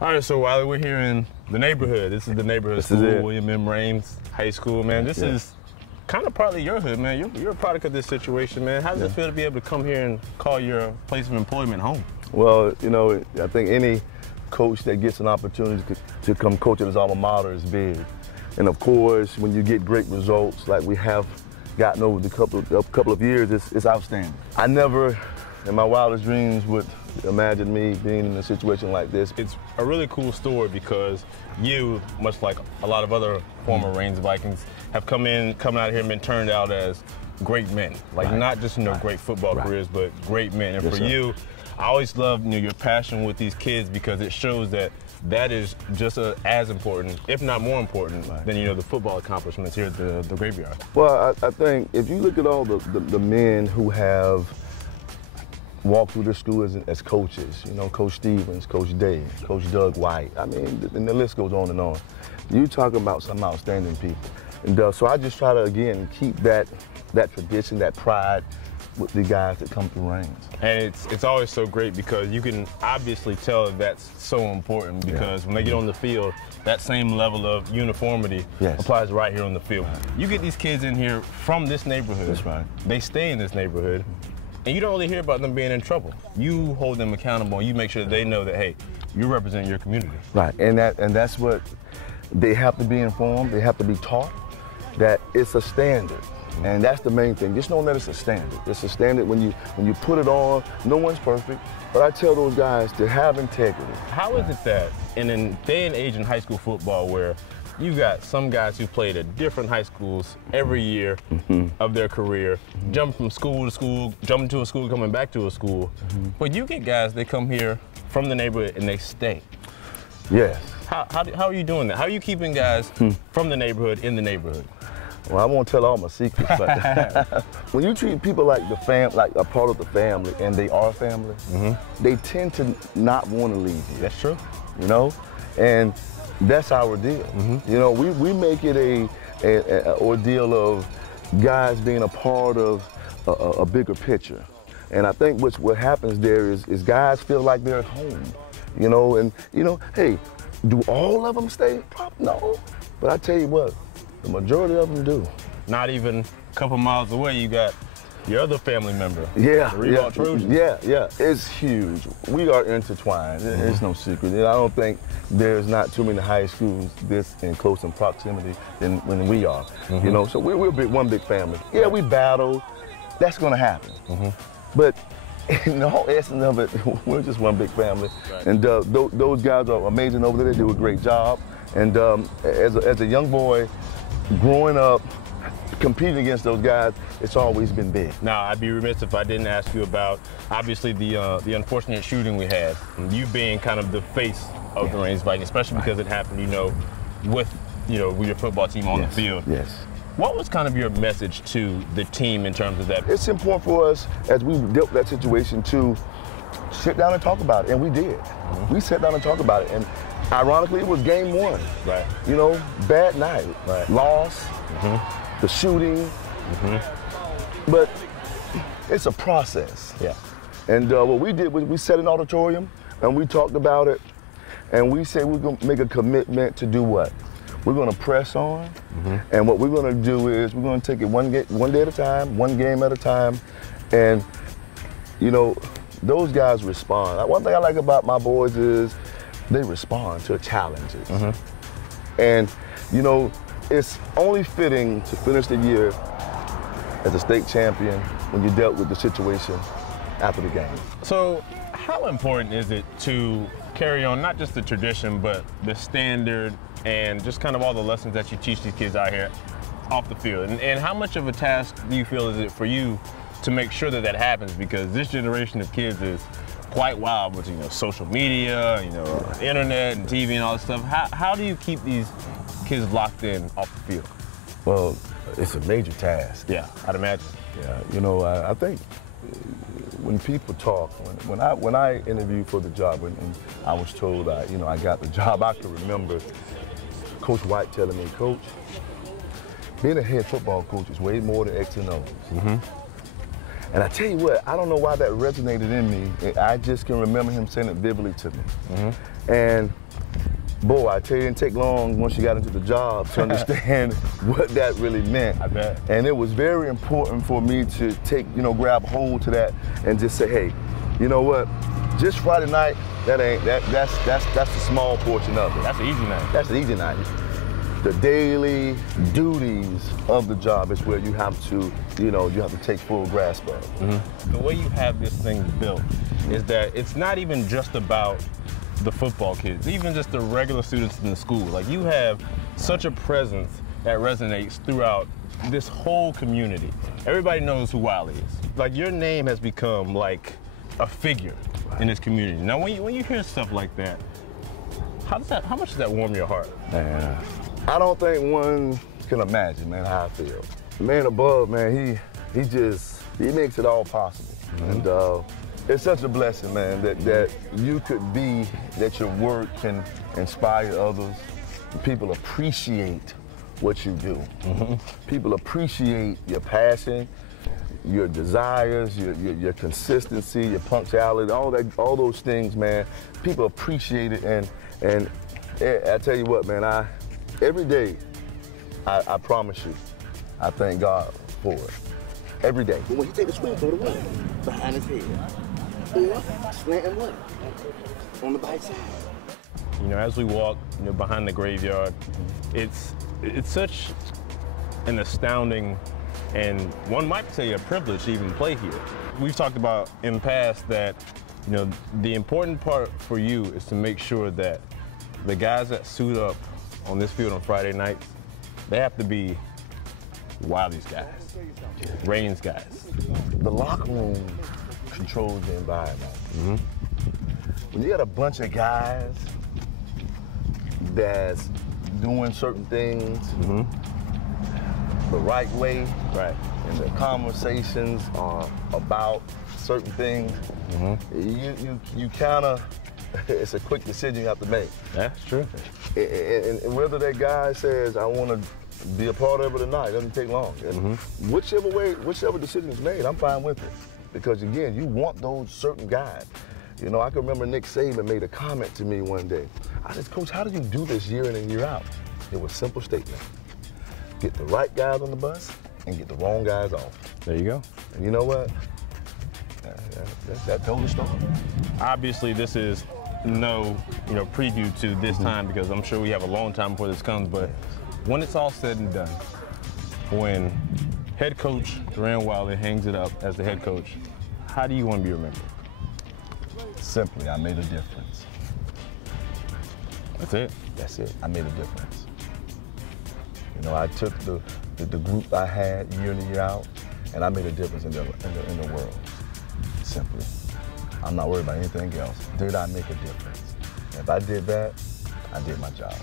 All right, so Wiley, we're here in the neighborhood. This is the neighborhood school, William M. Raines High School, man. This is kind of partly your hood, man. You're a product of this situation, man. How does it feel to be able to come here and call your place of employment home? Well, you know, I think any coach that gets an opportunity to come coach at his alma mater is big. And of course, when you get great results like we have gotten over the couple of years, it's outstanding. I never, in my wildest dreams, would imagine me being in a situation like this. It's a really cool story because you, much like a lot of other former Raines Vikings, have come out here and been turned out as great men. Like not just great football careers, but great men. And for you, I always love your passion with these kids because it shows that that is just as important, if not more important, than the football accomplishments here at the graveyard. Well, I think if you look at all the men who have walked through this school as coaches, Coach Stevens, Coach Day, Coach Doug White, I mean, and the list goes on and on. You talking about some outstanding people. And so I just try to, again, keep that tradition, that pride with the guys that come through Raines. And it's always so great because you can obviously tell that's so important because when they get on the field, that same level of uniformity applies right here on the field. You get these kids in here from this neighborhood. That's right. They stay in this neighborhood. And you don't really hear about them being in trouble. You hold them accountable and you make sure that they know that, hey, you represent your community. Right, and that's what they have to be informed, they have to be taught that it's a standard. And that's the main thing. Just know that it's a standard. It's a standard when you put it on. No one's perfect, but I tell those guys to have integrity. How is it that in a day and age in high school football where you got some guys who played at different high schools every year of their career, jump from school to school, jumping to a school, coming back to a school, but you get guys, they come here from the neighborhood and they stay. Yes. How are you doing that? How are you keeping guys from the neighborhood in the neighborhood? Well, I won't tell all my secrets, but when you treat people like like a part of the family, and they are family, they tend to not want to leave you. That's true. And that's our deal. We make it a ordeal of guys being a part of a bigger picture. And I think what happens there is guys feel like they're at home, and hey, do all of them stay? No, but I tell you what, the majority of them do. Not even a couple miles away, you got your other family member. Yeah, Trojans. Yeah. It's huge. We are intertwined. It's no secret. I don't think there's not too many high schools this in close in proximity than we are. So we're one big family. Yeah, we battle. That's going to happen. But in the whole essence of it, we're just one big family. Right. And those guys are amazing over there. They do a great job. And as a young boy, growing up, competing against those guys, it's always been big. Now, I'd be remiss if I didn't ask you about, obviously, the unfortunate shooting we had. And you being kind of the face of the Raines Vikings, especially because it happened, with your football team on the field. Yes. What was kind of your message to the team in terms of that? It's important for us, as we dealt with that situation, to sit down and talk about it, and we did. We sat down and talked about it, and ironically, it was game one. Right. Bad night, loss, the shooting, but it's a process. Yeah. And what we did was we set an auditorium, and we talked about it, and we said we're going to make a commitment to do what? We're going to press on, and what we're going to do is we're going to take it one day at a time, one game at a time, and those guys respond. One thing I like about my boys is they respond to challenges. And, it's only fitting to finish the year as a state champion when you dealt with the situation after the game. So how important is it to carry on not just the tradition, but the standard and just kind of all the lessons that you teach these kids out here off the field? And how much of a task do you feel is it for you to make sure that happens? Because this generation of kids is quite wild with social media, internet and TV and all this stuff. How do you keep these kids locked in off the field? Well, it's a major task. Yeah, I'd imagine. Yeah, I think when people talk, when I interviewed for the job and I was told I got the job, I can remember Coach White telling me, Coach, being a head football coach is way more than X and O's. And I tell you what, I don't know why that resonated in me. I just can remember him saying it vividly to me. And boy, I tell you, it didn't take long once you got into the job to understand what that really meant. I bet. And it was very important for me to grab hold to that and just say, hey, you know what? Just Friday night, that's the small portion of it. That's an easy night. That's an easy night. The daily duties of the job is where you have to, you have to take full grasp of. The way you have this thing built is that it's not even just about the football kids, even just the regular students in the school. Like, you have such a presence that resonates throughout this whole community. Everybody knows who Wiley is. Like, your name has become like a figure in this community. Now, when you hear stuff like that, how much does that warm your heart? Man, I don't think one can imagine, man, how I feel. The man above, man, he makes it all possible. And it's such a blessing, man, that you could be, that your work can inspire others. People appreciate what you do. People appreciate your passion, your desires, your consistency, your punctuality, all those things, man. People appreciate it, and I tell you what, man, every day, I promise you, I thank God for it. Every day. But when he take a swing, throw the one behind his head. Or slanting one on the right side. You know, as we walk, behind the graveyard, it's such an astounding, and one might say a privilege to even play here. We've talked about in the past that, the important part for you is to make sure that the guys that suit up on this field on Friday nights, they have to be Wiley's guys, Rain's guys. The locker room controls the environment. When you got a bunch of guys that's doing certain things the right way, and the conversations are about certain things, you kind of, it's a quick decision you have to make. That's true. And whether that guy says, I want to be a part of it or not, it doesn't take long. Whichever decision is made, I'm fine with it. Because again, you want those certain guys. I can remember Nick Saban made a comment to me one day. I said, Coach, how do you do this year in and year out? It was a simple statement. Get the right guys on the bus and get the wrong guys off. There you go. And you know what? That told the story. Obviously, this is no, preview to this time, because I'm sure we have a long time before this comes, but when it's all said and done, when head coach Deran Wiley hangs it up as the head coach, how do you want to be remembered? Simply, I made a difference. That's it? That's it. I made a difference. I took the group I had year in and year out, and I made a difference in the world. Simply. I'm not worried about anything else. Did I make a difference? If I did that, I did my job.